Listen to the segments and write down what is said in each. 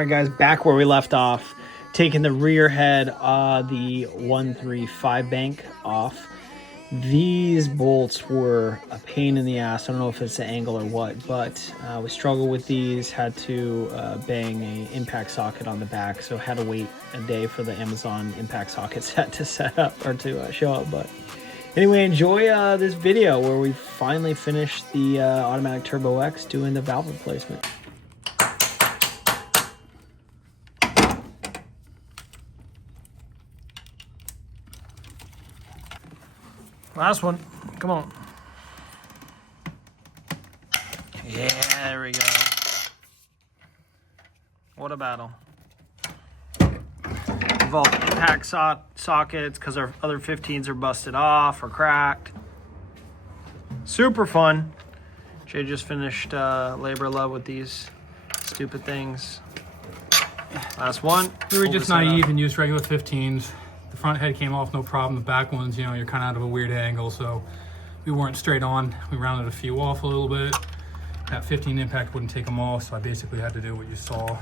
All right, guys, back where we left off, taking the rear head, the 135 bank off. These bolts were a pain in the ass. I don't know if it's the angle or what, but we struggled with these. Had to bang a impact socket on the back, so had to wait a day for the Amazon impact socket set to set up or to show up. But anyway, enjoy this video where we finally finished the automatic Turbo X doing the valve replacement. Last one, come on. Yeah, there we go. What a battle. Involved impact sockets because our other 15s are busted off or cracked. Super fun. Jay just finished Labor of Love with these stupid things. Last one. We were just naive and used regular 15s. The front head came off no problem. The back ones, you know, you're kind of out of a weird angle, so we weren't straight on. We rounded a few off a little bit. That 15 impact wouldn't take them off, so I basically had to do what you saw.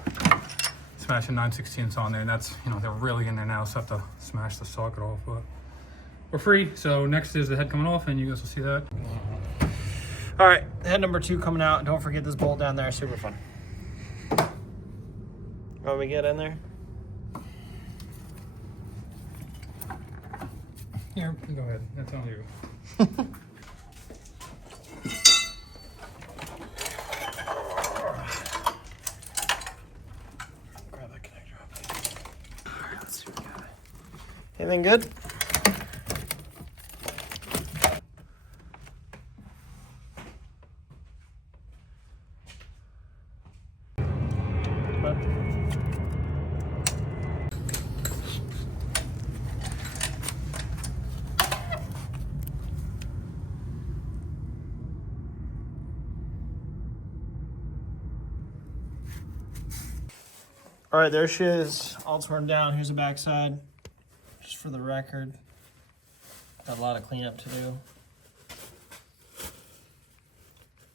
Smashing 9/16ths on there, and that's, you know, they're really in there now, so I have to smash the socket off, but we're free. So next is the head coming off, and you guys will see that. All right, head number 2 coming out. Don't forget this bolt down there, super fun. Want me to get in there? Here, go ahead. That's on you. Grab that connector up. All right, let's see what we got. Anything good? All right, there she is, all torn down. Here's the backside, just for the record. Got a lot of cleanup to do.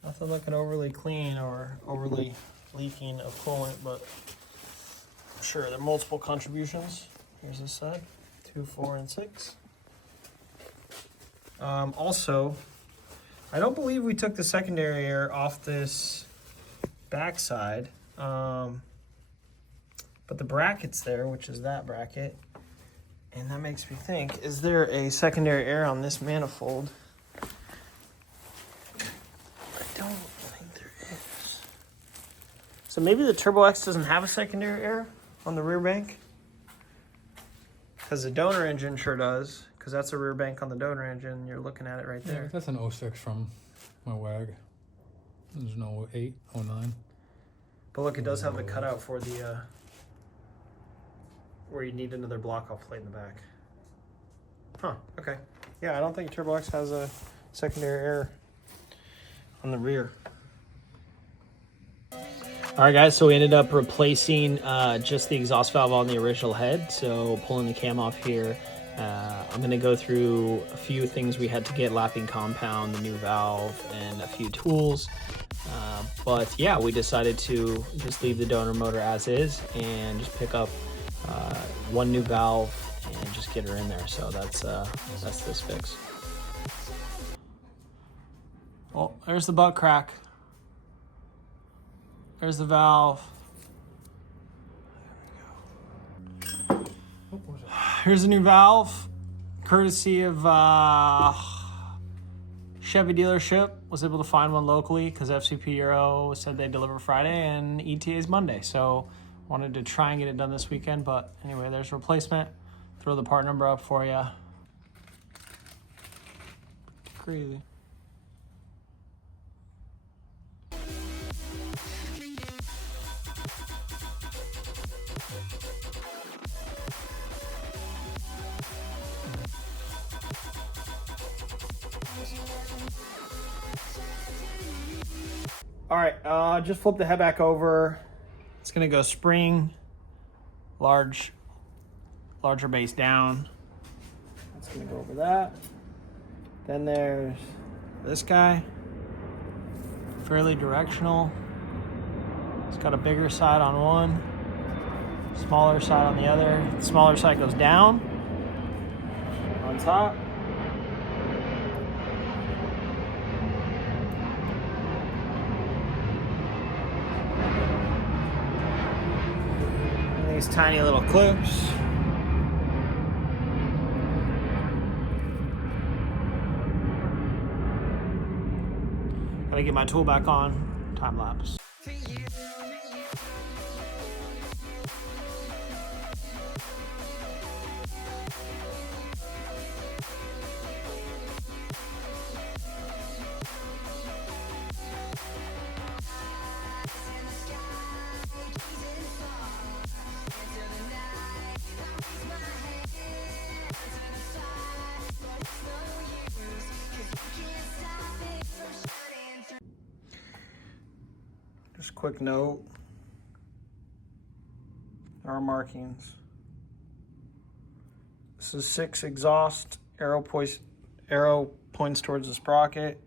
Nothing looking overly clean or overly leaking of coolant, but I'm sure there are multiple contributions. Here's this side, 2, 4, and 6. Also, I don't believe we took the secondary air off this backside. But the bracket's there, which is that bracket. And that makes me think, is there a secondary air on this manifold? I don't think there is. So maybe the Turbo X doesn't have a secondary air on the rear bank? Because the donor engine sure does, because that's a rear bank on the donor engine. You're looking at it right there. Yeah, that's an 06 from my WAG. There's no 08, 09. But look, it does have the cutout for the... where you need another block-off plate in the back. Huh, okay. Yeah, I don't think Turbo X has a secondary air on the rear. All right, guys, so we ended up replacing just the exhaust valve on the original head. So pulling the cam off here, I'm gonna go through a few things we had to get: lapping compound, the new valve, and a few tools. But yeah, we decided to just leave the donor motor as is and just pick up one new valve and just get her in there. So that's this fix. Well, there's the butt crack. There's the valve. Here's a new valve, courtesy of Chevy dealership. Was able to find one locally because FCP Euro said they deliver Friday and ETA is Monday. So wanted to try and get it done this weekend, but anyway, there's a replacement. Throw the part number up for you. Crazy. All right, just flip the head back over. It's gonna go spring, larger base down. It's gonna go over that. Then there's this guy, fairly directional. It's got a bigger side on one, Smaller side on the other. Smaller side goes down. On top. And these tiny little clips. Gotta get my tool back on. Time lapse. Just quick note, our markings. This is 6 exhaust, arrow points towards the sprocket,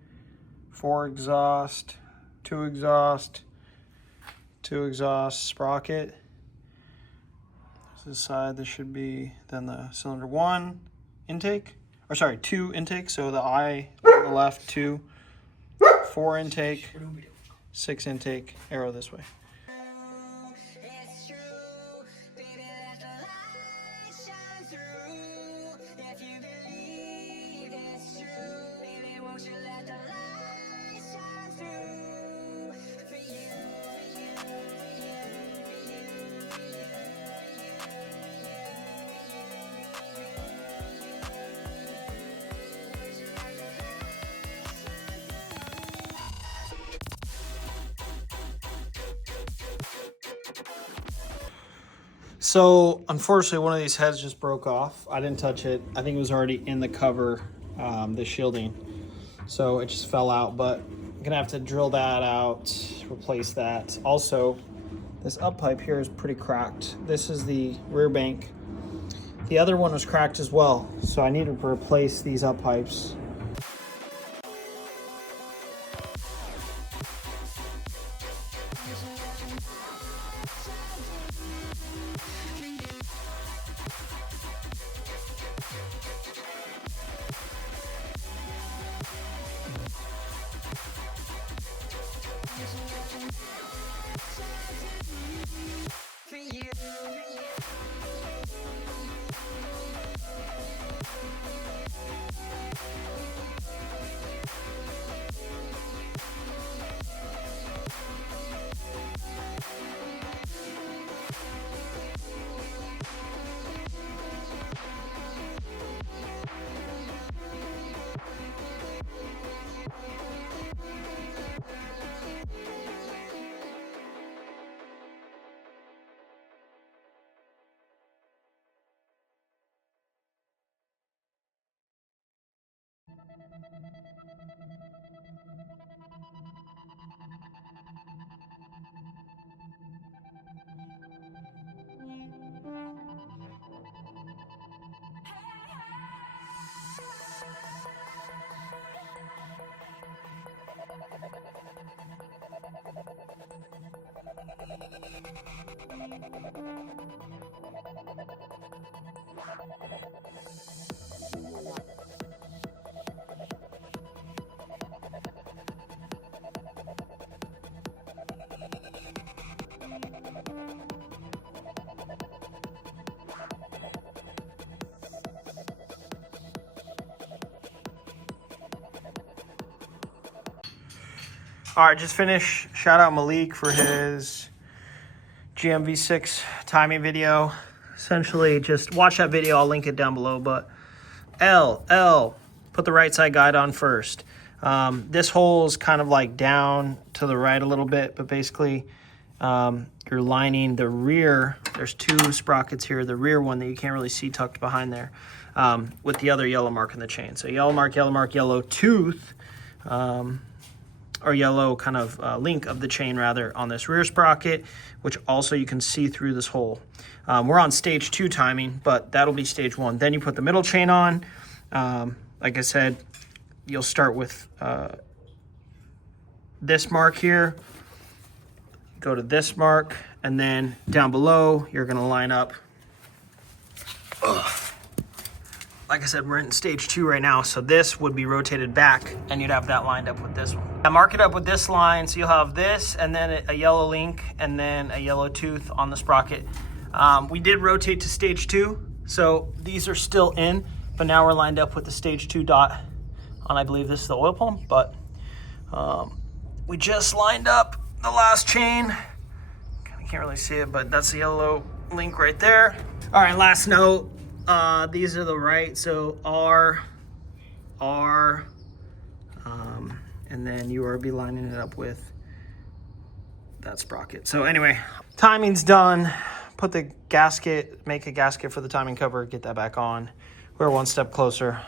4 exhaust, 2 exhaust, 2 exhaust sprocket. This side, this should be then the cylinder 1 intake, or sorry, 2 intake, so the I on the left, 2, 4 intake, 6 intake, arrow this way. So unfortunately, one of these heads just broke off. I didn't touch it. I think it was already in the cover, the shielding. So it just fell out, but I'm gonna have to drill that out, replace that. Also, this up pipe here is pretty cracked. This is the rear bank. The other one was cracked as well. So I need to replace these up pipes. All right, just finished. Shout out Malik for his GMV6 timing video. Essentially, just watch that video. I'll link it down below. But L, put the right side guide on first. This hole is kind of like down to the right a little bit, but basically you're lining the rear. There's 2 sprockets here. The rear one that you can't really see tucked behind there with the other yellow mark in the chain. So yellow mark, yellow tooth. Or yellow kind of link of the chain rather on this rear sprocket, which also you can see through this hole. We're on stage 2 timing, but that'll be stage 1. Then you put the middle chain on. Like I said, you'll start with this mark here, go to this mark, and then down below, you're gonna line up. Like I said, we're in stage 2 right now, so this would be rotated back, and you'd have that lined up with this one. I mark it up with this line, so you'll have this, and then a yellow link, and then a yellow tooth on the sprocket. We did rotate to stage 2, so these are still in, but now we're lined up with the stage 2 dot on, I believe this is the oil pump, but we just lined up the last chain. I can't really see it, but that's the yellow link right there. All right, last note. These are the right, so R, and then you will be lining it up with that sprocket. So anyway, timing's done. Put the gasket, make a gasket for the timing cover, get that back on. We're one step closer.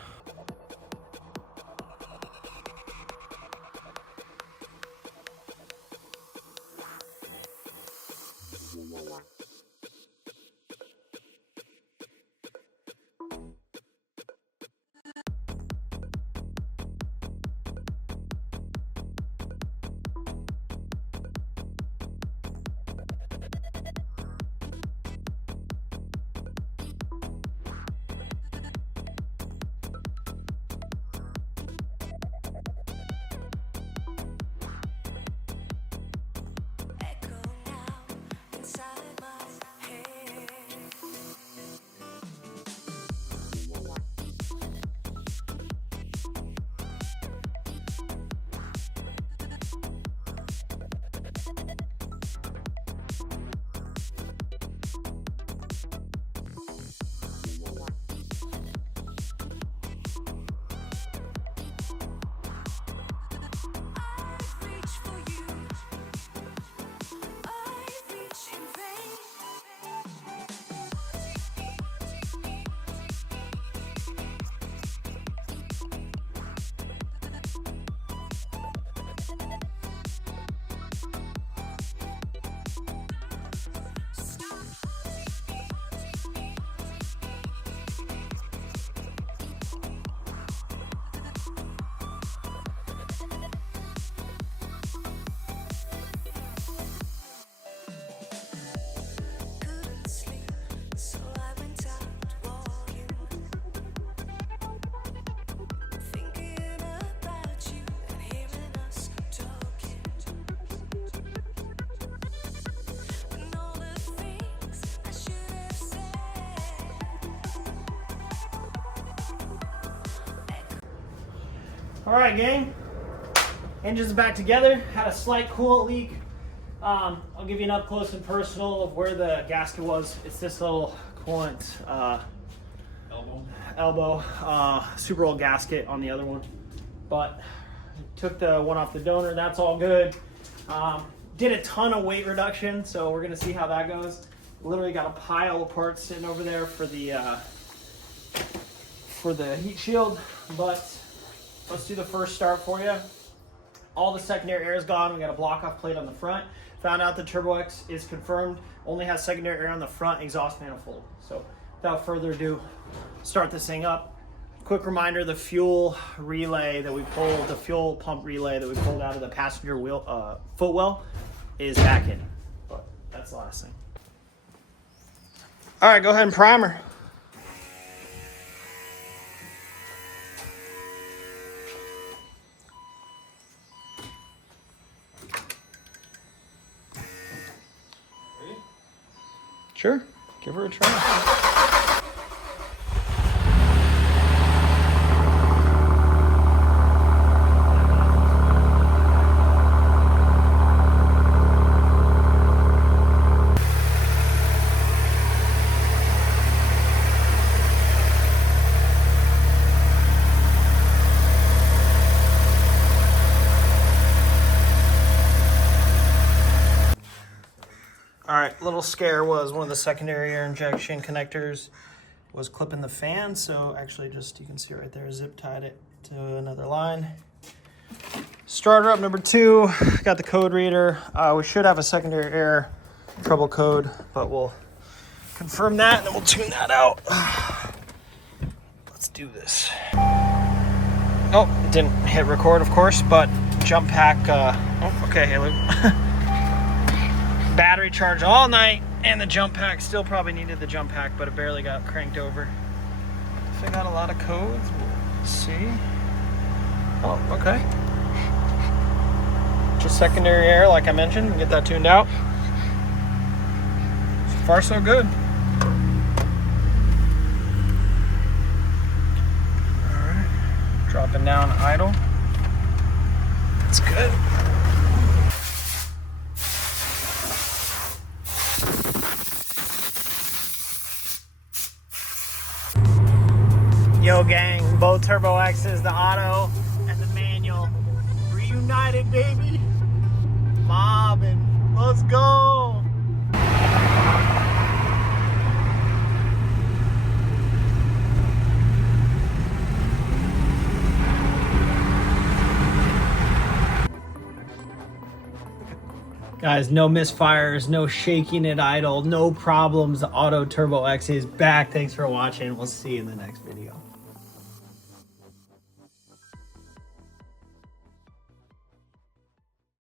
All right, gang. Engine's back together. Had a slight coolant leak. I'll give you an up close and personal of where the gasket was. It's this little coolant elbow, super old gasket on the other one. But took the one off the donor. That's all good. Did a ton of weight reduction, so we're gonna see how that goes. Literally got a pile of parts sitting over there for the heat shield, but let's do the first start for you. All the secondary air is gone. We got a block off plate on the front. Found out the Turbo X is confirmed, only has secondary air on the front exhaust manifold. So without further ado, start this thing up. Quick reminder, the fuel relay that we pulled, the fuel pump relay that we pulled out of the passenger wheel footwell is back in, but that's the last thing. All right, go ahead and primer. Sure, give her a try. All right, little scare was one of the secondary air injection connectors was clipping the fan. So actually just, you can see right there, zip tied it to another line. Starter up number 2, got the code reader. We should have a secondary air trouble code, but we'll confirm that and then we'll tune that out. Let's do this. Oh, it didn't hit record, of course, but jump pack, oh, okay, hey Luke. battery charged all night, and the jump pack still probably needed the jump pack, but it barely got cranked over. If I got a lot of codes, we'll see. Oh, okay. Just secondary air, like I mentioned, get that tuned out. So far, so good. All right, dropping down idle. That's good. Yo gang, both Turbo X's, the auto and the manual. Reunited, baby. Mobbing. Let's go. Guys, no misfires, no shaking at idle, no problems. The Auto Turbo X is back. Thanks for watching. We'll see you in the next video.